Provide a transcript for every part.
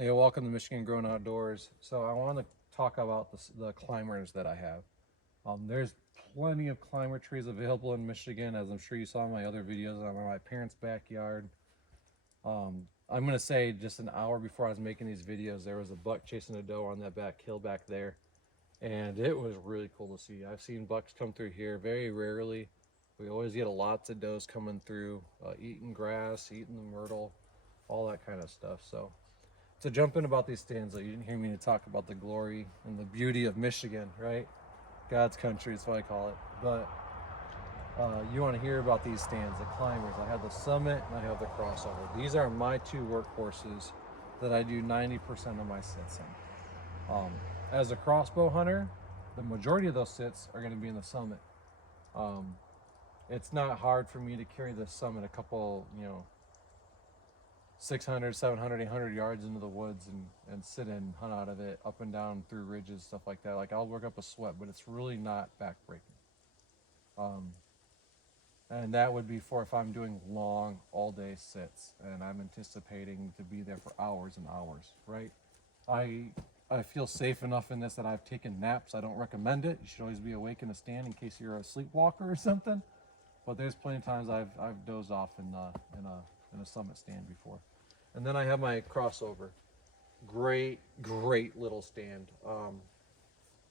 Hey, welcome to Michigan Growing Outdoors. So I want to talk about the climbers that I have. There's plenty of climber trees available in Michigan, as I'm sure you saw in my other videos. I'm in my parents' backyard. I'm gonna say just an hour before I was making these videos, there was a buck chasing a doe on that back hill back there, and it was really cool to see. I've seen bucks come through here very rarely. We always get lots of does coming through, eating grass, eating the myrtle, all that kind of stuff. So jump in about these stands. You didn't hear me to talk about the glory and the beauty of Michigan, right? God's country is what I call it. But you want to hear about these stands, the climbers. I have the Summit and I have the Crossover. These are my two workhorses that I do 90% of my sits in. As a crossbow hunter, the majority of those sits are going to be in the Summit. It's not hard for me to carry the Summit a couple, 600, 700, 800 yards into the woods and sit and hunt out of it, up and down through ridges, stuff like that. Like, I'll work up a sweat, but it's really not backbreaking. And that would be for if I'm doing long all day sits and I'm anticipating to be there for hours and hours, right? I feel safe enough in this that I've taken naps. I don't recommend it. You should always be awake in a stand in case you're a sleepwalker or something. But there's plenty of times I've dozed off in a Summit stand before. And then I have my Crossover. Great little stand.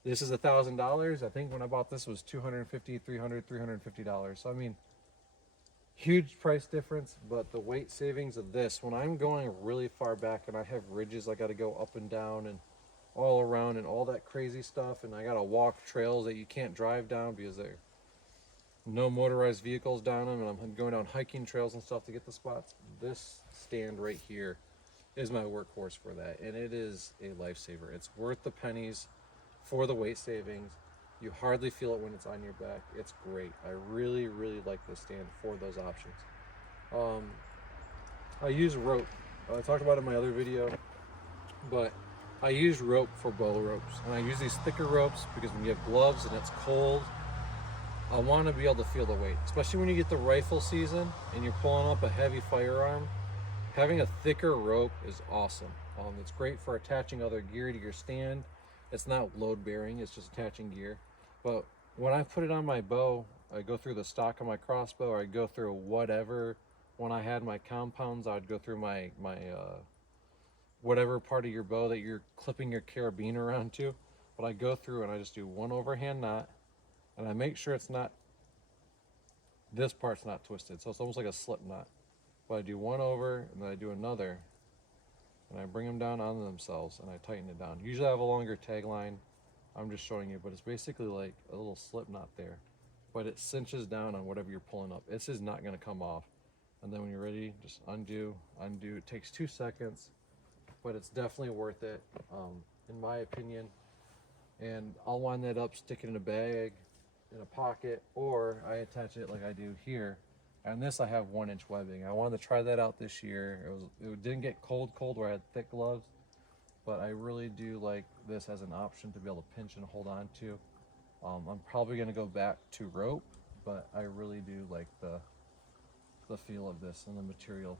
This is $1,000. I think when I bought this was $250, $300, $350. So I mean, huge price difference, but the weight savings of this, when I'm going really far back and I have ridges I got to go up and down and all around and all that crazy stuff, and I got to walk trails that you can't drive down because there are no motorized vehicles down them, and I'm going down hiking trails and stuff to get the spots. This stand right here is my workhorse for that, and it is a lifesaver. It's worth the pennies for the weight savings. You hardly feel it when it's on your back. It's great. I really like this stand for those options. I use rope. I talked about it in my other video, but I use rope for bow ropes, and I use these thicker ropes because when you have gloves and it's cold, I want to be able to feel the weight, especially when you get the rifle season and you're pulling up a heavy firearm. Having a thicker rope is awesome. It's great for attaching other gear to your stand. It's not load bearing, it's just attaching gear. But when I put it on my bow, I go through the stock of my crossbow, or I go through whatever. When I had my compounds, I'd go through my whatever part of your bow that you're clipping your carabiner around to. But I go through and I just do one overhand knot, and I make sure it's not, this part's not twisted, so it's almost like a slip knot. But I do one over and then I do another, and I bring them down onto themselves and I tighten it down. Usually I have a longer tag line. I'm just showing you, but it's basically like a little slip knot there, but it cinches down on whatever you're pulling up. This is not going to come off. And then when you're ready, just undo. It takes 2 seconds, but it's definitely worth it, in my opinion. And I'll wind that up, stick it in a bag, in a pocket, or I attach it like I do here. And this, I have 1-inch webbing. I wanted to try that out this year. It didn't get cold where I had thick gloves, but I really do like this as an option to be able to pinch and hold on to. I'm probably going to go back to rope, but I really do like the feel of this and the material.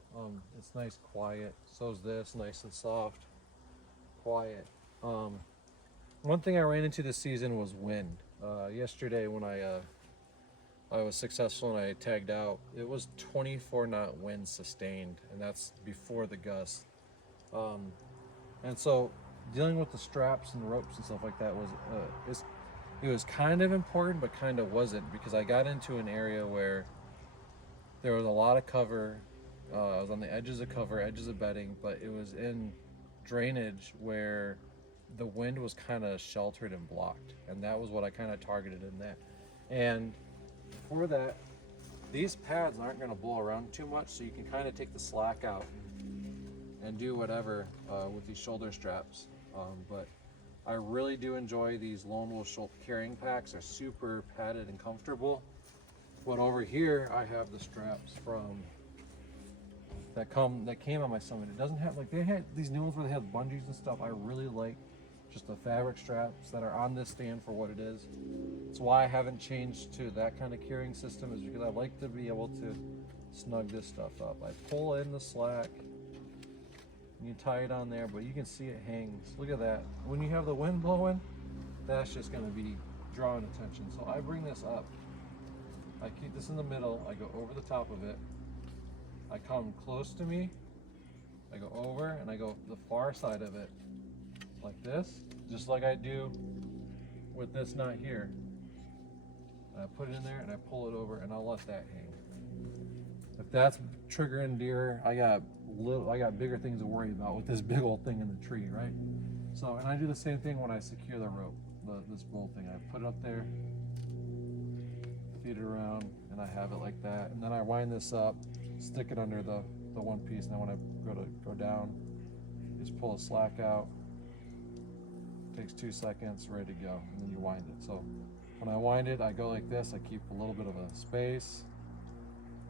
It's nice, quiet. So is this, nice and soft, quiet. One thing I ran into this season was wind. Yesterday when I was successful and I tagged out, it was 24 knot wind sustained, and that's before the gust. And so dealing with the straps and ropes and stuff like that was it was kind of important, but kind of wasn't, because I got into an area where there was a lot of cover. I was on the edges of cover, edges of bedding, but it was in drainage where the wind was kind of sheltered and blocked, and that was what I kind of targeted in that. And for that, these pads aren't going to blow around too much, so you can kind of take the slack out and do whatever with these shoulder straps. But I really do enjoy these Lone Wolf carrying packs. They're super padded and comfortable. But over here, I have the straps from that came on my Summit. It doesn't have, like, they had these new ones where they have bungees and stuff. I really like just the fabric straps that are on this stand for what it is. It's why I haven't changed to that kind of carrying system, is because I like to be able to snug this stuff up. I pull in the slack, You tie it on there, but you can see it hangs. Look at that. When you have the wind blowing, that's just going to be drawing attention. So I bring this up. I keep this in the middle. I go over the top of it. I come close to me. I go over and I go the far side of it like this, just like I do with this knot here. And I put it in there and I pull it over and I'll let that hang. If that's triggering deer, I got bigger things to worry about with this big old thing in the tree, right? So, and I do the same thing when I secure the rope, this bolt thing. I put it up there, feed it around, and I have it like that. And then I wind this up, stick it under the one piece, and then when I go down, just pull a slack out. Takes 2 seconds, ready to go, and then you wind it. So when I wind it, I go like this. I keep a little bit of a space.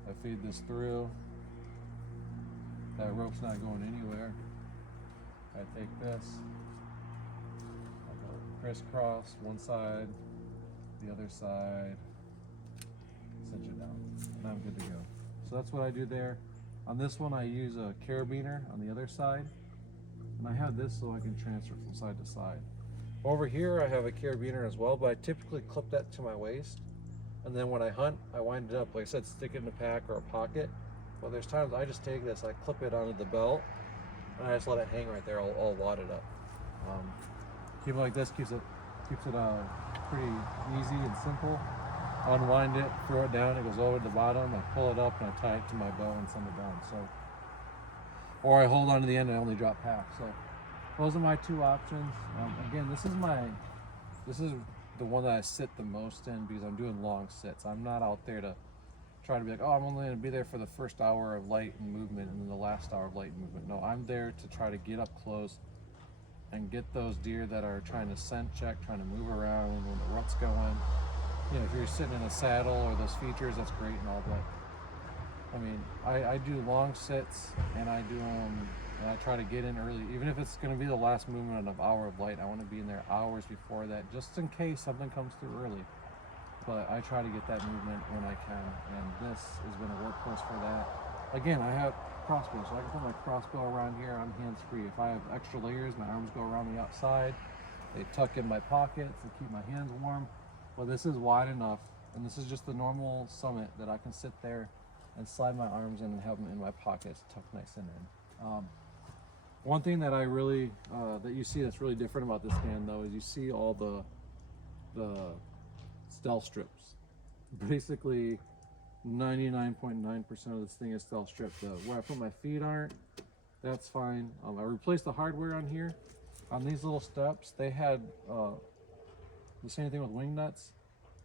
I feed this through. That rope's not going anywhere. I take this, I go crisscross one side, the other side, cinch it down, and I'm good to go. So that's what I do there. On this one, I use a carabiner on the other side, and I have this so I can transfer from side to side. Over here, I have a carabiner as well, but I typically clip that to my waist. And then when I hunt, I wind it up, like I said, stick it in a pack or a pocket. But there's times I just take this, I clip it onto the belt, and I just let it hang right there, all wadded up. Keep it like this, keeps it pretty easy and simple. Unwind it, throw it down, it goes over the bottom, I pull it up and I tie it to my bow and send it down. So, or I hold on to the end and I only drop half. So those are my two options. Again, this is the one that I sit the most in because I'm doing long sits. I'm not out there to try to be like, oh, I'm only going to be there for the first hour of light and movement and then the last hour of light and movement. No, I'm there to try to get up close and get those deer that are trying to scent check, trying to move around when the rut's going. You know, if you're sitting in a saddle or those features, that's great and all, but I mean, I do long sits and I do them, and I try to get in early. Even if it's going to be the last movement of hour of light, I want to be in there hours before that, just in case something comes through early. But I try to get that movement when I can, and this has been a workhorse for that. Again, I have crossbow, so I can put my crossbow around here. I'm hands-free. If I have extra layers, my arms go around the outside. They tuck in my pockets to keep my hands warm. Well, this is wide enough, and this is just the normal summit that I can sit there and slide my arms in and have them in my pockets, tucked nice and in. One thing that I really, that you see that's really different about this stand though, is you see all the stealth strips. Basically, 99.9% of this thing is stealth strip. Where I put my feet aren't, that's fine. I replaced the hardware on here. On these little steps, they had the same thing with wing nuts.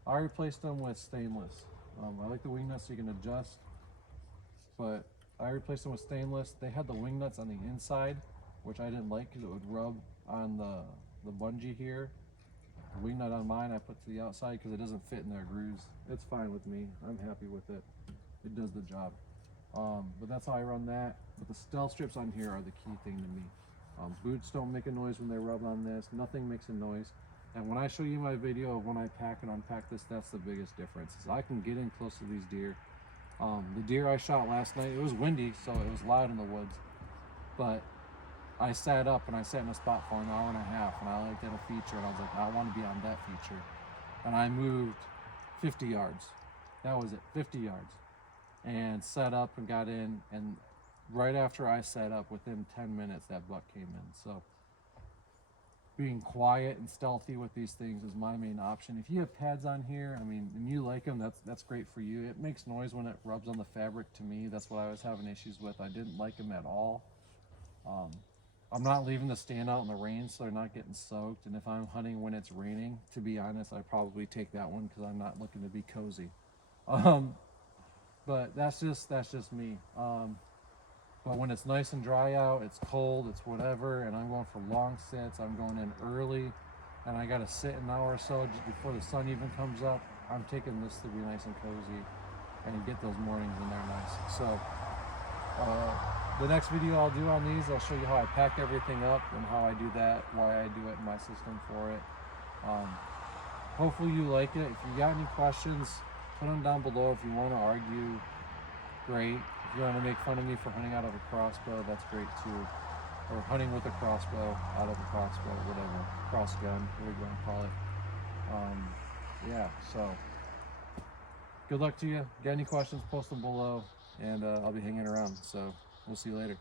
I replaced them with stainless. I like the wing nuts so you can adjust, but I replaced them with stainless. They had the wing nuts on the inside, which I didn't like because it would rub on the bungee here. The wing nut on mine I put to the outside because it doesn't fit in their grooves. It's fine with me. I'm happy with it. It does the job. But that's how I run that. But the stealth strips on here are the key thing to me. Boots don't make a noise when they rub on this. Nothing makes a noise. And when I show you my video of when I pack and unpack this, that's the biggest difference. Is I can get in close to these deer. The deer I shot last night, it was windy, so it was loud in the woods. But I sat up and I sat in a spot for an hour and a half, and I looked at a feature and I was like, I want to be on that feature. And I moved 50 yards. That was it, 50 yards. And set up and got in, and right after I set up, within 10 minutes, that buck came in. So being quiet and stealthy with these things is my main option. If you have pads on here, I mean, and you like them, that's great for you. It makes noise when it rubs on the fabric to me. That's what I was having issues with. I didn't like them at all. I'm not leaving the stand out in the rain, so they're not getting soaked. And if I'm hunting when it's raining, to be honest, I probably take that one because I'm not looking to be cozy. But that's just me. But when it's nice and dry out, it's cold, it's whatever, and I'm going for long sits, I'm going in early, and I gotta sit an hour or so just before the sun even comes up, I'm taking this to be nice and cozy and get those mornings in there nice. So the next video I'll do on these, I'll show you how I pack everything up and how I do that, why I do it in my system for it. Hopefully you like it. If you got any questions, put them down below. If you want to argue, great. If you want to make fun of me for hunting out of a crossbow, that's great too. or hunting with a crossbow, out of a crossbow, whatever, cross gun, whatever you want to call it. Yeah, so good luck to you. Got any questions, post them below, and I'll be hanging around. So we'll see you later.